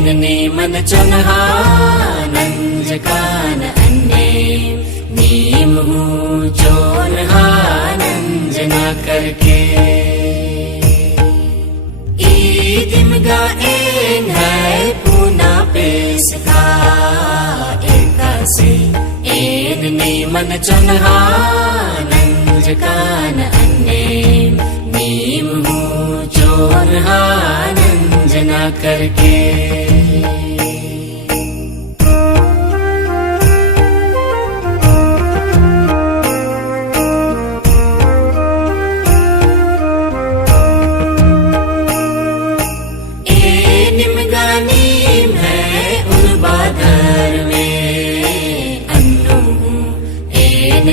मन चुनहा नंजकान अन्ने नीम हूँ चोनहा नंजना करके ईदिम गा एन है पूना पेसका एकासे एन नी मन चुनहा नंजकान अन्ने नीम हूँ चोनहा नंजना करके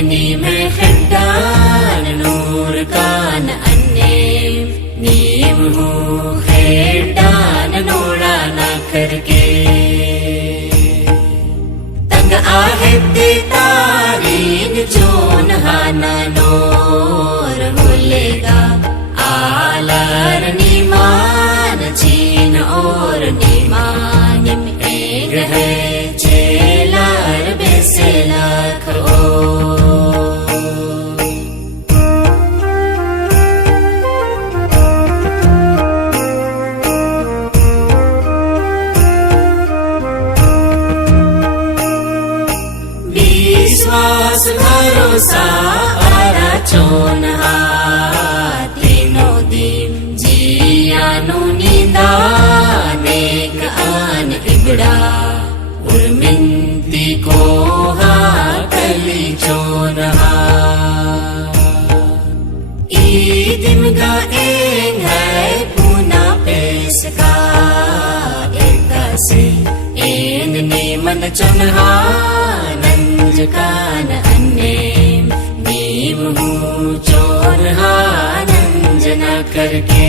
नीम खड्डान नूर कान अन्ने नीम हूँ खड्डान नूरा न करके तंग आहदे तारीन जोन हाना नोर हुलेगा आलार नीमान चीन और नीमान एक है चेलार बेसेलाख ओ विश्वास भरोसा आरा चोनहा तीनों दिन जियानु निंदा नेक आन इगड़ा उर्मिंती को कली चोनहा ईदिम गा एन है पूना पेसका एकासे एन नी मन चुनहा नंजकान अन्ने नीम हूँ चोनहा नंजना करके